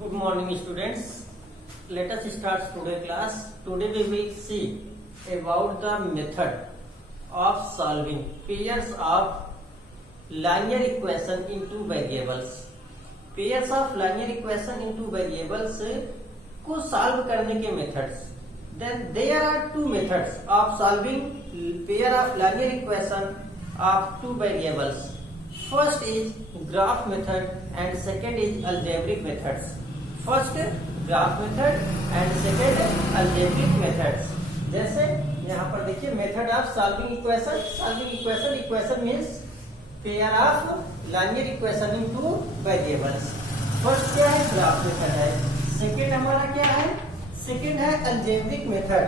Good morning, students. Let us start today class. Today we will see about the method of solving pairs of linear equation into variables. Pairs of linear equation into variables को solve करने के methods. Then there are two methods of solving pair of linear equation of two variables. First is graph method and second is algebraic methods. First graph method and second algebraic methods. जैसे यहाँ पर देखिए method of solving equation equation means pair of linear equation into variables. First क्या है graph method है. Second हमारा क्या है सेकंड है अलजेब्रिक मेथड.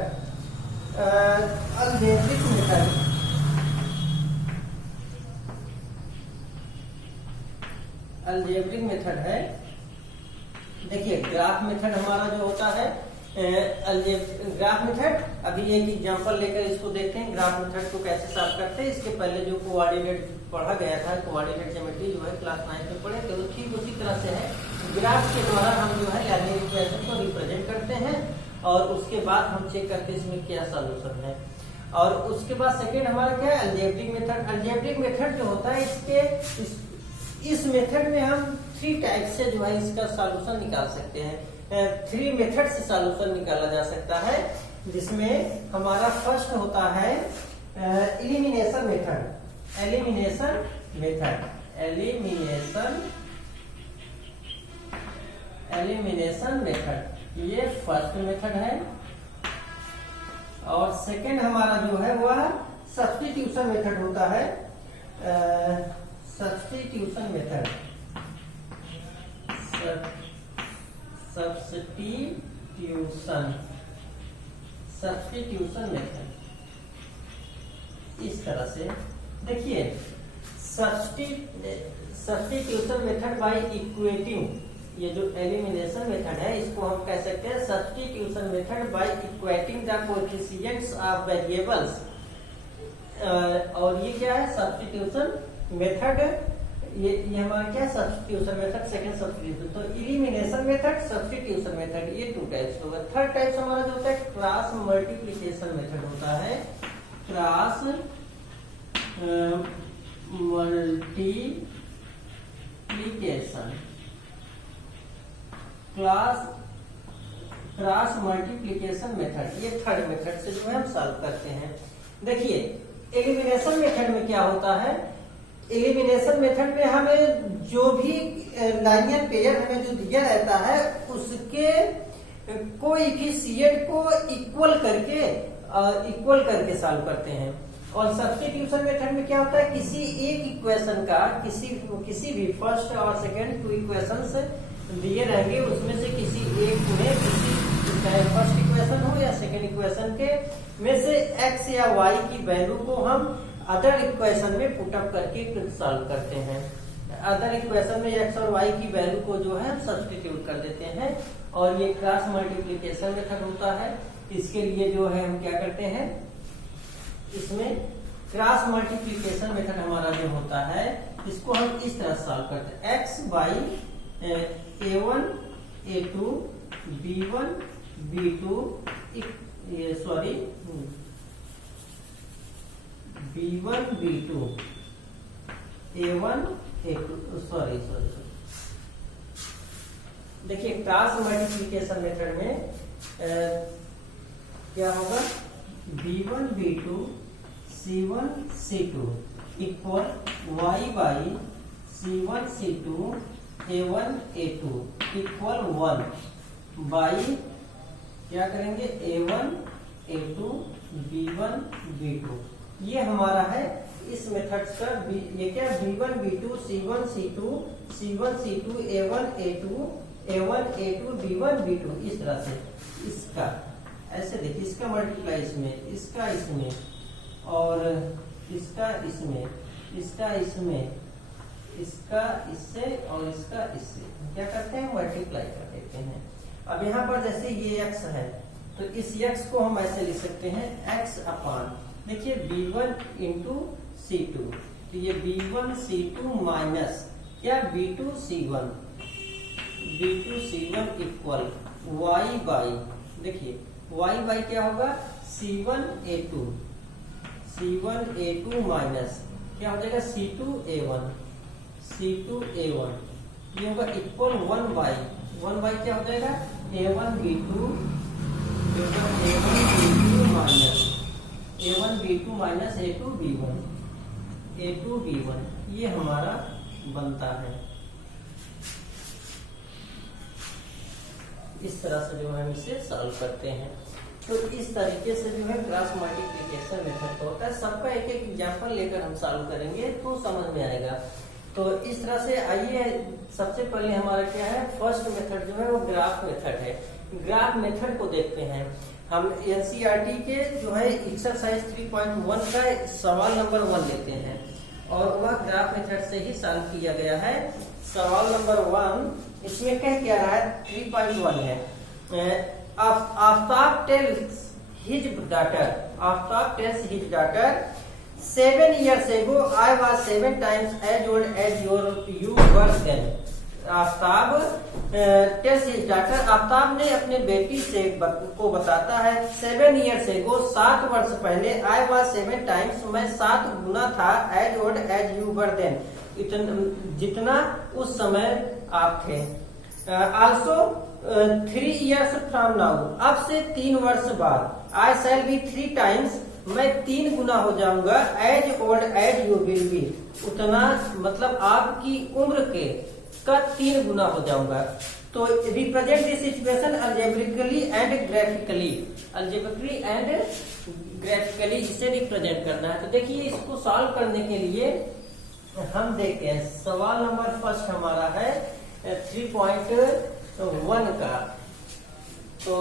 अलजेब्रिक मेथड है. देखिए ग्राफ मेथड हमारा जो होता है ग्राफ मेथड, अभी एक एग्जांपल लेकर इसको देखते हैं ग्राफ मेथड को कैसे सॉल्व करते हैं. इसके पहले जो कोऑर्डिनेट पढ़ा गया था, कोऑर्डिनेट ज्योमेट्री जो है क्लास 9 में पढ़े थे, तो ठीक उसी तरह से है. ग्राफ के द्वारा हम जो है लाइनियर इक्वेशन को रिप्रेजेंट करते हैं और उसके बाद हम चेक करते हैं इसमें क्या सॉल्यूशन है. और उसके बाद सेकेंड हमारा क्या है अलजेब्रिक मेथड. अलजेब्रिक मेथड जो होता है इस मेथड में हम 3 टाइप से जो है इसका सॉल्यूशन निकाल सकते हैं. 3 मेथड से सॉल्यूशन निकाला जा सकता है, जिसमें हमारा फर्स्ट होता है एलिमिनेशन मेथड. एलिमिनेशन मेथड ये फर्स्ट मेथड है. और सेकंड हमारा जो है वह सब्स्टिट्यूशन मेथड होता है. सब्स्टिट्यूशन मेथड मेथड इस तरह से देखिए. सब्स्टिट्यूशन मेथड बाय इक्वेटिंग, ये जो एलिमिनेशन मेथड है इसको हम कह सकते हैं substitution method by equating the coefficients of variables. और ये क्या है सब्स्टिट्यूशन मेथड. ये हमारा क्या सब्स्टिट्यूशन मेथड सेकंड सब्स्टिट्यूशन. तो एलिमिनेशन मेथड सब्स्टिट्यूशन मेथड ये 2 टाइप्स होगा. थर्ड टाइप्स हमारा जो होता है क्रॉस मल्टीप्लिकेशन मेथड होता है. क्रॉस मल्टीप्लिकेशन मेथड ये थर्ड मेथड से जो है हम सॉल्व करते हैं. देखिए एलिमिनेशन मेथड में क्या होता है. एलिमिनेशन मेथड में हमें जो भी लाइनियर पेयर हमें जो दिया रहता है उसके कोएफिशिएंट को इक्वल करके सॉल्व करते हैं. और सब्स्टिट्यूशन मेथड में क्या होता है किसी एक इक्वेशन का किसी भी फर्स्ट और सेकंड 2 इक्वेशंस दिए रहेंगे, उसमें से किसी एक में चाहे फर्स्ट इक्वेशन हो या सेकंड इक्वेशन के में से x या y की वैल्यू को हम अदर इक्वेशन में पुट अप करके सॉल्व करते हैं. अदर इक्वेशन में x और y की वैल्यू को जो है हम सब्स्टिट्यूट कर देते हैं. और ये क्रॉस मल्टीप्लिकेशन मेथड होता है. इसके लिए जो है हम क्या करते हैं इसमें क्रॉस मल्टीप्लिकेशन मेथड हमारा जो होता है इसको हम इस तरह सॉल्व करते हैं. x by a1 a2 b1 b2 b1 b2 a1 a2 देखिए क्रॉस मल्टीप्लिकेशन मेथड में क्या होगा b1 b2 c1 c2 equal y by c1 c2 a1 a2 equal 1 by क्या करेंगे a1 a2 b1 b2. ये हमारा है इस मेथड का. ये क्या b1 b2 c1 c2 a1 a2 b1 b2 इस तरह से. इसका ऐसे देखिए इसका मल्टीप्लाई इसमें, इसका इसमें और इसका इसमें, इसका इसमें, इसका इससे और इसका इससे क्या करते हैं मल्टीप्लाई कर देते हैं. अब यहाँ पर जैसे ये x है तो इस x को हम ऐसे लिख सकते हैं x अपान देखिए b1 इंटू c2. तो ये b1 c2 माइनस क्या b2 c1 B2C1 equal y by, देखिए y बाई क्या होगा C1A2 माइनस क्या हो जाएगा C2A1 ये होगा इक्वल 1 बाई क्या हो जाएगा A1B2 माइनस A2B1 ये हमारा बनता है। इस तरह से जो है हम इसे सॉल्व करते हैं। तो इस तरीके से जो है क्रॉस मल्टीप्लिकेशन मेथड का होता है। सबका एक एक एग्जांपल लेकर हम सॉल्व करेंगे तो समझ में आएगा। तो इस तरह से आइए, सबसे पहले हमारा क्या है, फर्स्ट मेथड जो है वो ग्राफ मेथड है। ग्राफ मेथड को देखते हैं हम। एनसीईआरटी के जो है एक्सरसाइज 3.1 का सवाल नंबर 1 लेते हैं और वह ग्राफ मेथड से ही सॉल्व किया गया है। सवाल नंबर 1 इसमें कह क्या रहा है, 3.1 है। Aftab tales his daughter 7 years ago I was 7 times as old as you were then। Aftab tales his daughter, Aftab ने अपने बेटी से को बताता है 7 years ago 7 वर्ष पहले, I was 7 times मैं 7 गुना था, as old as you were then जितना उस समय आप थे। Also 3 years from now अब से 3 वर्ष बाद, I shall be 3 times मैं 3 गुना हो जाऊंगा, as old as you will be उतना मतलब आपकी उम्र के का 3 गुना हो जाऊंगा। तो represent this equation algebraically and graphically इसे रिप्रेजेंट करना है। तो देखिए इसको सॉल्व करने के लिए हम देखते हैं। सवाल नंबर फर्स्ट हमारा है 3.1 का। तो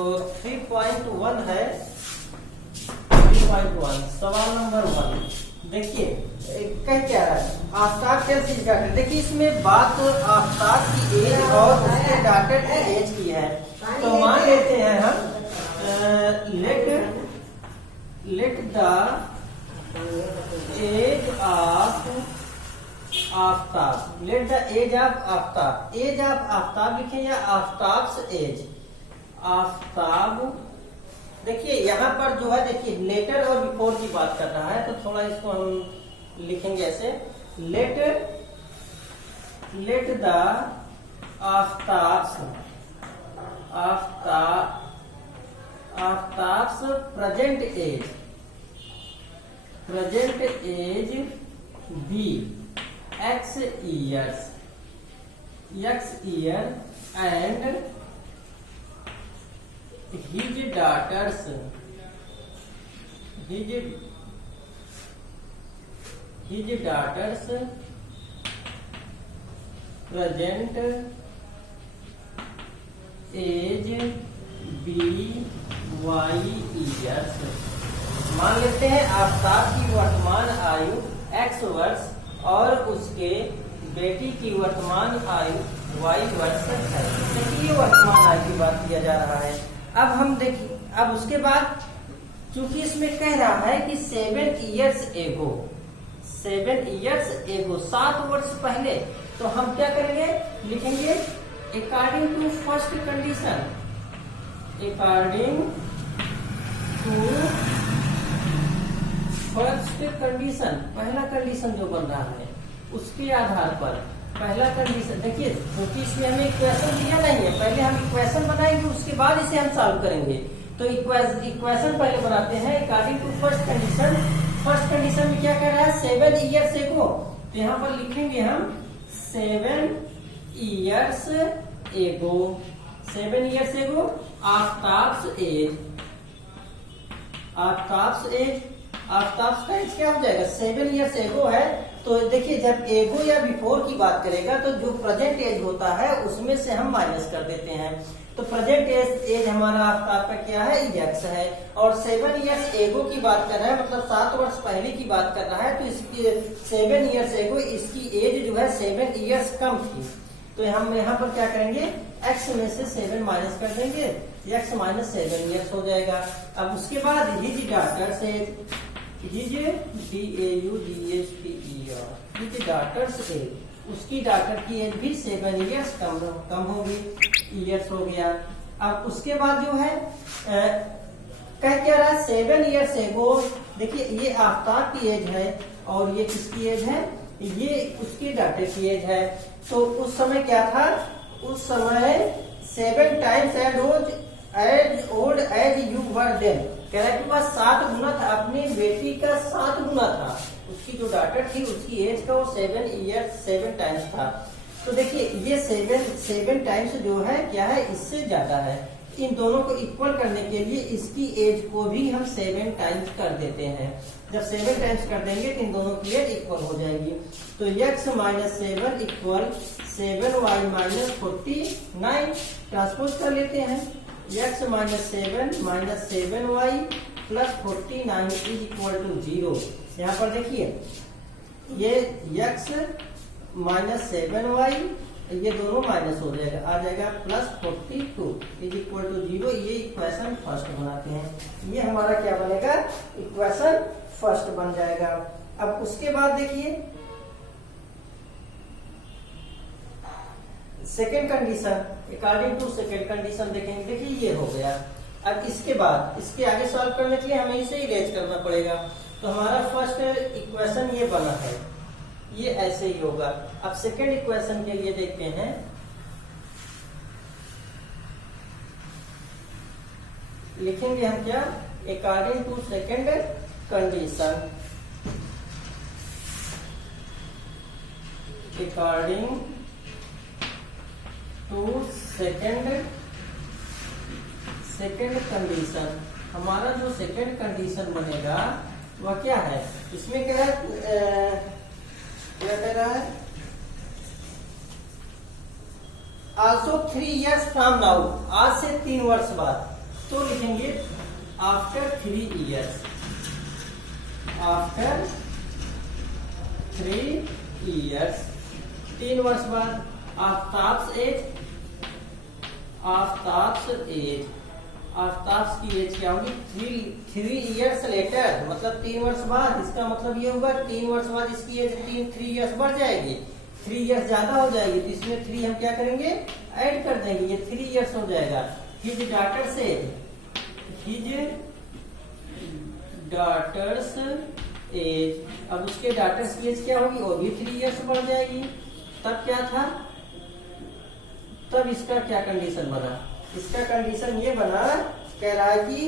3.1 है 3.1 सवाल नंबर 1। देखिए क्या रहा है, आफ्ताब टेल्स हिज डॉटर। देखिए इसमें बात आफ्ताब की एज और उसके डॉटर की एज की है। तो मान लेते हैं हम let the age of Aftab, let the age of Aftab, age of Aftab लिखें या आफ्ताब्स एज। आफ्ताब देखिए यहाँ पर जो है, देखिए लेटर और बिफोर की बात कर रहा है, तो थोड़ा इसको हम लिखेंगे ऐसे, let the Aftab's present age be x years and his daughter's present age by years। मान लेते हैं आफ्ताब की वर्तमान आयु x वर्ष और उसके बेटी की वर्तमान आयु y वर्ष है। देखिए वर्तमान आयु की बात किया जा रहा है। अब हम देखिए, अब उसके बाद चूंकि इसमें कह रहा है कि 7 years ago 7 वर्ष पहले, तो हम क्या करेंगे, लिखेंगे अकॉर्डिंग टू फर्स्ट कंडीशन, पहला कंडीशन जो बन रहा है उसके आधार पर पहला कंडीशन। देखिए क्योंकि इसमें हमें इक्वेशन दिया नहीं है, पहले हम इक्वेशन बनाएंगे उसके बाद इसे हम सॉल्व करेंगे। तो इक्वेशन पहले बनाते हैं according to first condition. First condition में क्या कह रहा है, 7 years ago, तो यहाँ पर लिखेंगे हम 7 years ago आफ्ताब्स का एज क्या हो जाएगा, 7 years ago है। तो देखिए जब एगो या बिफोर की बात करेगा तो जो प्रेजेंट एज होता है उसमें से हम माइनस कर देते हैं। तो प्रेजेंट एज हमारा आफ्ताब का क्या है, x है, और 7 years ago की बात कर रहा है, मतलब 7 वर्ष पहले की बात कर रहा है। तो इसकी 7 years ago इसकी एज जो है 7 years कम थी। तो हम यहाँ पर क्या करेंगे, x में से 7 माइनस कर देंगे, x माइनस 7 years हो जाएगा। अब उसके बाद हिज डॉटर से his DAUGHTER his daughters as, उसकी डॉटर की एज भी 7 ईयर्स कम होगी, ईयर्स हो गया। अब उसके बाद जो है कह क्या रहा है 7 ईयर्स एगो, देखिए ये आफ्ताब की एज है और ये किसकी एज है, ये उसकी डॉटर की एज है। तो उस समय क्या था, उस समय 7 times as old as you were then, कह रहा है कि वह 7 गुना था, अपनी बेटी का 7 गुना था, उसकी जो डॉटर थी उसकी एज का वो 7 टाइम्स था। तो देखिए ये 7 टाइम्स जो है क्या है, इससे ज्यादा है। इन दोनों को इक्वल करने के लिए इसकी एज को भी हम 7 टाइम्स कर देते हैं। जब 7 टाइम्स कर देंगे तो इन दोनों की एज इक्वल हो जाएगी। तो x minus 7 equal 7y minus 49, transpose कर लेते हैं। x minus 7y plus 49 is equal to 0। यहाँ पर देखिए ये x माइनस 7y, ये दोनों माइनस हो जाएगा, आ जाएगा प्लस 42 इज इक्वल टू 0। ये इक्वेशन फर्स्ट बनाते हैं, ये हमारा क्या बनेगा, इक्वेशन फर्स्ट बन जाएगा। अब उसके बाद देखिए second condition, according to second condition देखेंगे। देखिए ये हो गया। अब इसके बाद इसके आगे सॉल्व करने के लिए हमें इसे इरेज करना पड़ेगा। तो हमारा फर्स्ट इक्वेशन ये बना है, ये ऐसे ही होगा। अब सेकेंड इक्वेशन के लिए देखते हैं, लिखेंगे हम क्या, according to second condition, according to second condition. हमारा जो सेकेंड कंडीशन बनेगा वह क्या है, इसमें क्या है, क्या कह रहा है, आल्सो 3 ईयर्स फ्रॉम नाउ, आज से 3 वर्ष बाद। तो लिखेंगे आफ्टर 3 ईयर्स, आफ्टर 3 ईयर्स, 3 वर्ष बाद आफ्ताब्स एज, आफ्ताब्स की एज क्या होगी, 3 ईयर्स लेटर, मतलब 3 वर्ष बाद। इसका मतलब ये होगा 3 वर्ष बाद इसकी एज 3 ईयर्स बढ़ जाएगी, 3 ईयर्स ज्यादा हो जाएगी। तो इसमें 3 हम क्या करेंगे, ऐड कर देंगे, ये 3 ईयर्स हो जाएगा। His daughters as, his daughters as, अब उसके डॉटर्स की एज क्या होगी, वो भी 3 ईयर्स बढ़ जाएगी। तब क्या था, तब इसका क्या कंडीशन बना, इसका कंडीशन ये बना, कह रहा है कि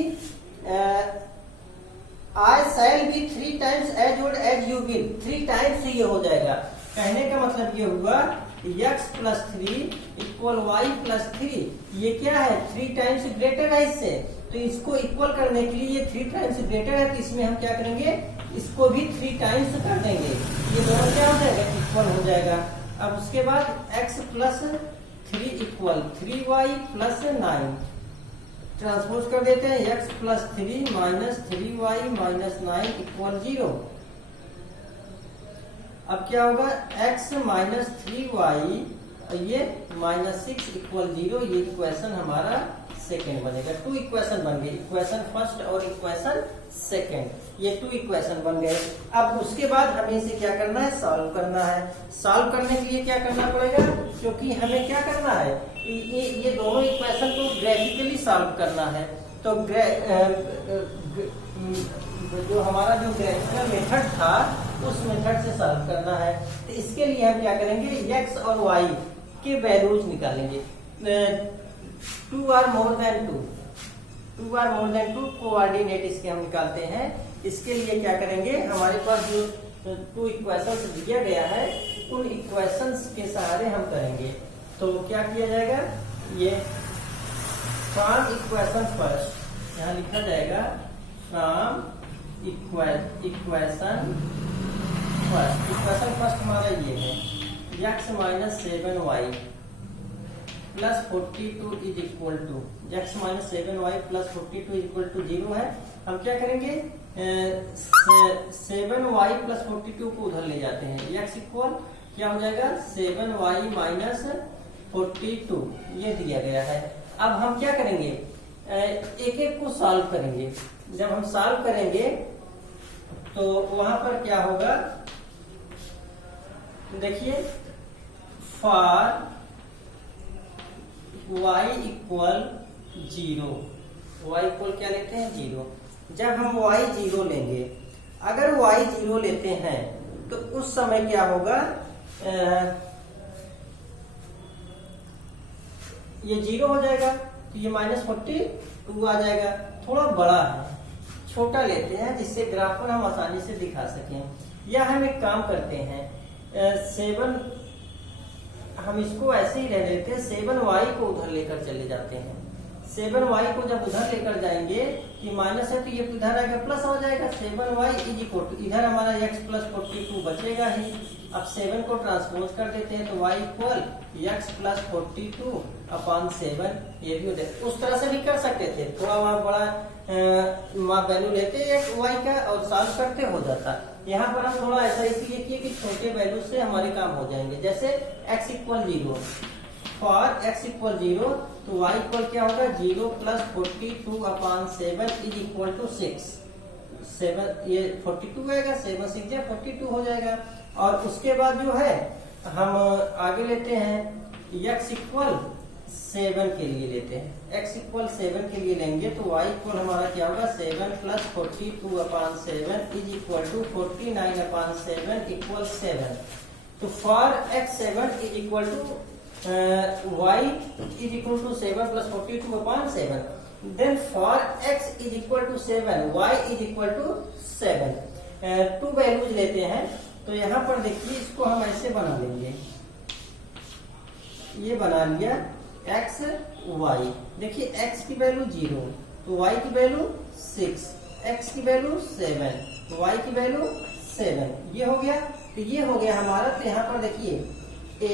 I shall be 3 times as old as you will, 3 times ये हो जाएगा। कहने का मतलब ये हुआ x plus 3 equal y plus 3, ये क्या है 3 टाइम्स ग्रेटर है इससे। तो इसको इक्वल करने के लिए ये 3 टाइम्स ग्रेटर है, तो इसमें हम क्या करेंगे, इसको भी 3 टाइम्स कर देंगे, ये दोनों क्या हो जाएगा, इक्वल हो जाएगा। अब उसके बाद x plus 3 equal 3y plus 9, transpose कर देते हैं, x plus 3 minus 3y minus 9 equal 0। अब क्या होगा, x माइनस 3y ये माइनस 6 इक्वल 0। ये इक्वेशन हमारा सेकेंड बनेगा। 2 इक्वेशन बन गए, इक्वेशन फर्स्ट और इक्वेशन सेकेंड, ये 2 इक्वेशन बन गए। अब उसके बाद हमें इसे क्या करना है, सॉल्व करना है। सॉल्व करने के लिए क्या करना पड़ेगा, क्योंकि हमें क्या करना है, ये दोनों इक्वेशन को ग्राफिकली सॉल्व करना है। तो जो हमारा जो ग्राफिकल मेथड था उस मेथड से सॉल्व करना है। तो इसके लिए हम क्या करेंगे, x और y के वैल्यूज निकालेंगे। 2 आर मोर देन 2 कोऑर्डिनेट इसके हम निकालते हैं। इसके लिए क्या करेंगे, हमारे पास जो 2 इक्वेशंस दिया गया है उन इक्वेशंस के सहारे हम करेंगे। तो क्या किया जाएगा, ये फ्रॉम इक्वेशन फर्स्ट, यहाँ लिखा जाएगा फ्रॉम इक्वेशन फर्स्ट हमारा ये है, x minus 7y plus 42 is equal to, x minus 7y plus 42 is equal to 0 है। हम क्या करेंगे, 7y प्लस 42 को उधर ले जाते हैं, x इक्वल क्या हो जाएगा, 7y माइनस 42, ये दिया गया है। अब हम क्या करेंगे, एक एक को सॉल्व करेंगे। जब हम सॉल्व करेंगे तो वहां पर क्या होगा, देखिए for y equal 0, y equal क्या लेते हैं 0। जब हम y 0 लेंगे, अगर y 0 लेते हैं तो उस समय क्या होगा, ये 0 हो जाएगा तो ये -42 आ जाएगा। थोड़ा बड़ा है, छोटा लेते हैं जिससे ग्राफ पर हम आसानी से दिखा सकें। या हम एक काम करते हैं, 7 हम इसको ऐसे ही रह लेते हैं, 7y को उधर लेकर चले जाते हैं। 7y को जब उधर लेकर जाएंगे कि माइनस है तो ये इधर आएगा प्लस हो जाएगा। 7y इज इक्वल टू, इधर हमारा x प्लस 42 बचेगा ही। अब 7 को ट्रांसपोज कर देते हैं तो y equal x plus 42 upon 7, ये भी हो जाए। उस तरह से भी कर सकते थे, थोड़ा वहां बड़ा वैल्यू लेते y का और सॉल्व करते हो जाता। यहाँ पर हम थोड़ा ऐसा इसलिए किए कि छोटे वैल्यू से हमारे काम हो जाएंगे। जैसे x equal 0, for x equal 0 तो y इक्वल क्या होगा 0 plus 42 upon 7 is equal to 6। 7 ये 42 आएगा, 7 6 या 42 हो जाएगा। और उसके बाद जो है हम आगे लेते हैं x इक्वल 7 के लिए लेते हैं। x इक्वल 7 के लिए लेंगे तो y इक्वल हमारा क्या होगा 7 plus 42 upon 7 is equal to 49 upon 7 equal 7। तो for x 7 is equal to y is equal to 7 plus 42 upon 7. Then for x is equal to 7, y is equal to 7. To values लेते हैं तो यहाँ पर देखिए इसको हम ऐसे बना लेंगे, ये बना लिया x y। देखिए x की वैल्यू 0 तो y की वैल्यू 6, x की वैल्यू 7 तो y की वैल्यू 7, ये हो गया। तो ये हो गया हमारा। तो यहाँ पर देखिए a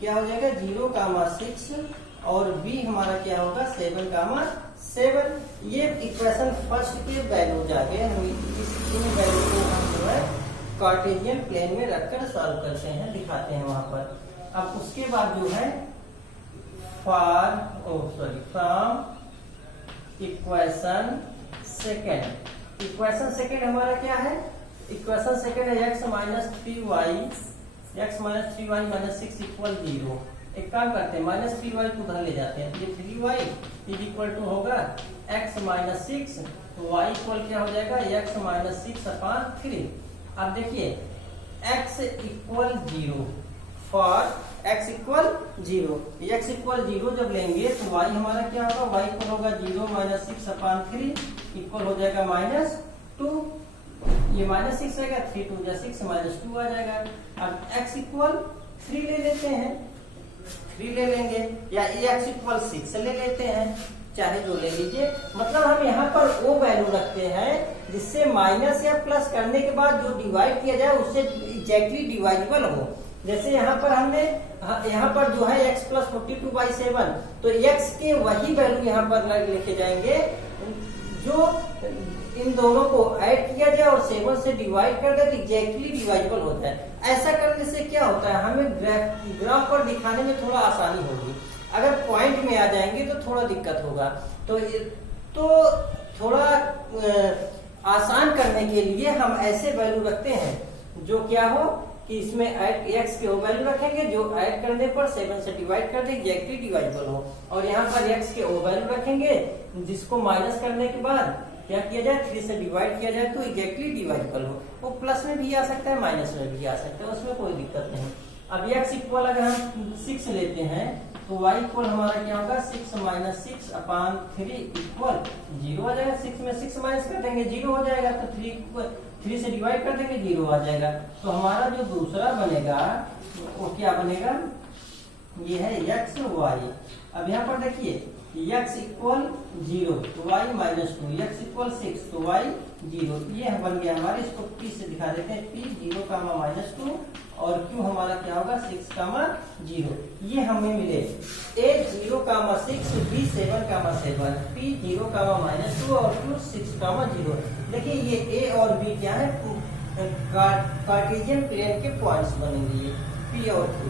क्या हो जाएगा 0,6 और b हमारा क्या होगा 7,7। ये इक्वेशन फर्स्ट के वैल्यूज आ गए। हम इन वैल्यू को हम जो है कार्टेशियन प्लेन में रखकर सॉल्व करते हैं, दिखाते हैं वहां पर। अब उसके बाद जो है फ्रॉम इक्वेशन सेकेंड हमारा क्या है, इक्वेशन सेकेंड है x minus 3y minus 6 equal 0। एक काम करते हैं -3y को उधर ले जाते हैं, ये 3y इज इक्वल टू होगा x माइनस 6 तो y इक्वल क्या हो जाएगा x माइनस 6 अपॉन 3। अब देखिए x equal 0 for x equal 0, x equal 0 जब लेंगे तो y हमारा क्या होगा y इक्वल होगा 0 माइनस 6 अपॉन 3 इक्वल हो जाएगा -2। ये -6 रहेगा, 3 2 जा 6 -2 आ जाएगा। अब x इक्वल 3 ले लेते हैं, 3 ले लेंगे या x इक्वल 6 ले लेते हैं, चाहे जो ले लीजिए। मतलब हम यहाँ पर वो वैल्यू रखते हैं जिससे माइनस या प्लस करने के बाद जो डिवाइड किया जाए उससे एग्जैक्टली डिवाइडेबल हो। जैसे यहाँ पर हमने यहाँ पर जो है x प्लस 42/7 तो x के वही वैल्यू यहाँ पर लेके जाएंगे जो इन दोनों को ऐड किया जाए और 7 से डिवाइड कर दे तो एग्जैक्टली डिवाइडेबल होता है। ऐसा करने से क्या होता है, हमें ग्राफ पर दिखाने में थोड़ा आसानी होगी। अगर पॉइंट में आ जाएंगे तो थोड़ा दिक्कत होगा। तो थोड़ा आसान करने के लिए हम ऐसे वैल्यू रखते हैं जो क्या हो कि इसमें x के वो वैल्यू रखेंगे जो ऐड करने पर 7 से डिवाइड कर दे एग्जैक्टली डिवाइडेबल हो, और यहाँ पर x के वो वैल्यू रखेंगे जिसको माइनस करने के बाद क्या किया जाए 3 से डिवाइड किया जाए तो एग्जैक्टली डिवाइडेबल हो। वो प्लस में भी आ सकता है माइनस में भी आ सकता है, उसमें कोई दिक्कत नहीं। अब x इक्वल अगर हम 6 लेते हैं तो y इक्वल हमारा क्या होगा 6 माइनस 6 अपॉन 3 इक्वल 0 आ जाएगा। 6 में 6 माइनस कर देंगे 0 हो जाएगा, तो 3 से डिवाइड कर देंगे 0 आ जाएगा। तो हमारा जो दूसरा बनेगा वो क्या बनेगा, ये है x y। अब यहाँ पर देखिए x इक्वल 0 तो y माइनस 2, x इक्वल 6 तो y 0, ये बन गया हमारे। इसको p से दिखा देते हैं, p 0 माइनस 2 और q हमारा क्या होगा 6 0। ये हमें मिले a 0 6 b 7 7, p 0 माइनस 2 और q 6 0। देखिए ये a और b क्या है, कार्टेशियन प्लेन के पॉइंट्स बनेंगे, p और q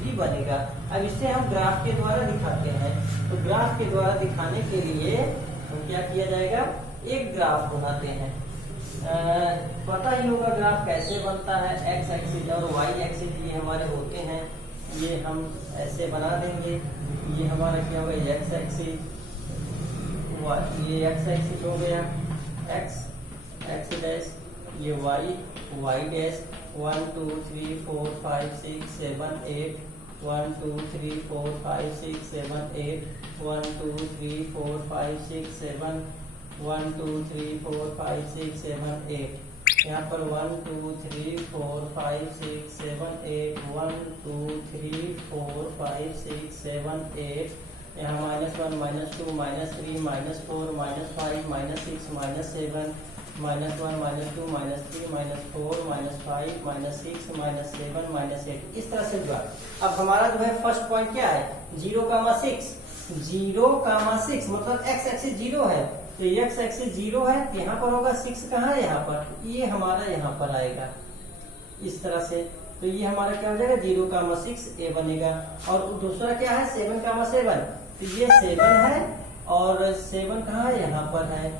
भी बनेगा। अब इसे हम ग्राफ के द्वारा दिखाते हैं। तो ग्राफ के द्वारा दिखाने के लिए हम क्या किया जाएगा, एक ग्राफ बनाते हैं। पता ही होगा ग्राफ कैसे बनता है, x एक्सिस और y एक्सिस ये हमारे होते हैं। ये हम ऐसे बना देंगे। ये हमारा क्या होगा, एक्स एक्सिस, ये एक्स एक्सिस हो गया, एक्स डैश, ये वाई डैश, 1 2 3 4 5 6 7 8, 1 2 3 4 5 6 7 8, 1 2 3 4 5 6 7, 1 2 3 4 5 6 7 8। यहाँ पर 1 2 3 4 5 6 7 8, 1 2 3 4 5 6 7 8। यहाँ -1 -2 -3 -4 -5 -6 -7, -1 -2 -3 -4 -5 -6 -7 -8, इस तरह से जुड़ा। अब हमारा जो है फर्स्ट पॉइंट क्या है, 0,6, 0,6 मतलब एक्स एक्सिस 0 है, तो एक्स एक्सिस 0 है, तो यहाँ पर होगा 6 कहाँ है, यहाँ पर, ये हमारा यहाँ पर आएगा इस तरह से। तो ये हमारा क्या हो जाएगा, 0,6 ए बनेगा। और दूसरा क्या है, 7,7, तो ये 7 है और 7 कहाँ है, यहाँ पर है,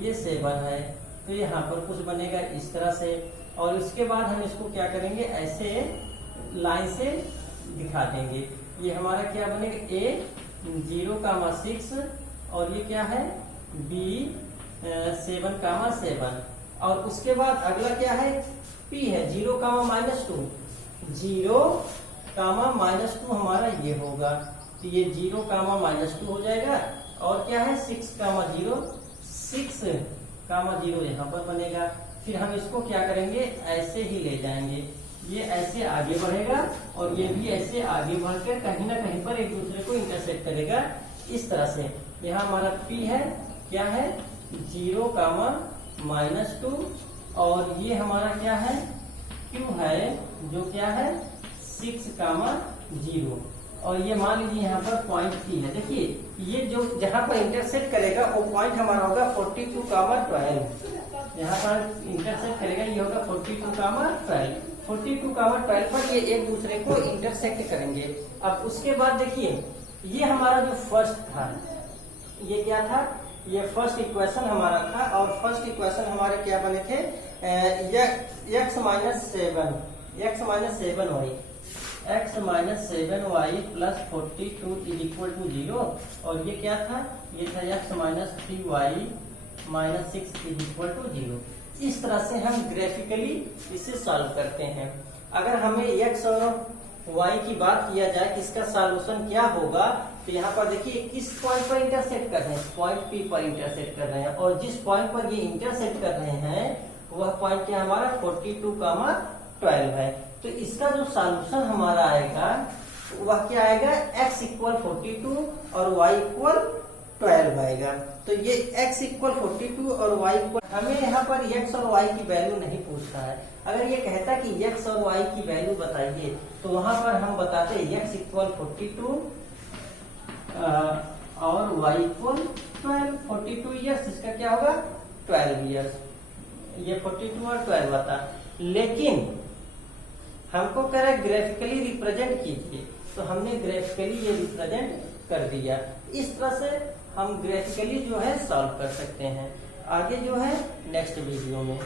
ये 7 है, तो यहाँ पर कुछ बनेगा इस तरह से। और उसके बाद हम इसको क्या करेंगे, ऐसे लाइन से दिखा देंगे। ये हमारा क्या बनेगा, ए 0,6 और ये क्या है, बी 7,7। और उसके बाद अगला क्या है, पी है 0,-2, 0,-2 हमारा ये होगा, तो ये 0,-2 हो जाएगा। और क्या है 6,0, 6,0 यहाँ पर बनेगा। फिर हम इसको क्या करेंगे, ऐसे ही ले जाएंगे, ये ऐसे आगे बढ़ेगा और ये भी ऐसे आगे बढ़कर कहीं ना कहीं पर एक दूसरे को इंटरसेक्ट करेगा इस तरह से। यहाँ हमारा P है, क्या है 0,-2 और ये हमारा क्या है, Q है जो क्या है 6,0। और ये मान लीजिए यहाँ पर पॉइंट P है। देखिए ये जो जहाँ पर इंटरसेक्ट करेगा वो पॉइंट हमारा होगा 42,12। यहाँ पर इंटरसेक्ट करेगा, ये होगा 42,12, 42,12 पर ये एक दूसरे को इंटरसेक्ट करेंगे। अब उसके बाद देखिए ये हमारा जो फर्स्ट था, ये क्या था, ये फर्स्ट इक्वेशन हमारा था। और फर्स्ट इक्वेशन हमारे क्या बने थे, x - 7y प्लस 42 = 0। और ये क्या था, ये था x - 3y - 6 = 0। इस तरह से हम ग्राफिकली इसे सॉल्व करते हैं। अगर हमें x और y की बात किया जाए कि इसका सॉल्यूशन क्या होगा, तो यहाँ पर देखिए किस पॉइंट पर इंटरसेक्ट कर रहे हैं, पॉइंट P पर इंटरसेक्ट कर रहे हैं। और जिस पॉइंट पर ये इंटरसेक्ट कर रहे हैं वह पॉइंट क्या हमारा 42,12 है। तो इसका जो सॉल्यूशन हमारा आएगा वह क्या आएगा, x = 42 और y = 12 आएगा। तो ये x = 42 और y हमें यहाँ पर x और y की वैल्यू नहीं पूछता है। अगर ये कहता कि x और y की वैल्यू बताइए, तो वहां पर हम बताते x = 42 और y = 12। 42 ईयर्स, इसका क्या होगा 12 ईयर्स, ये 42 और 12 बता। लेकिन हमको कह रहा है ग्राफिकली रिप्रेजेंट कीजिए, तो हमने ग्राफिकली ये रिप्रेजेंट कर दिया। इस तरह से हम ग्राफिकली जो है सॉल्व कर सकते हैं। आगे जो है नेक्स्ट वीडियो में।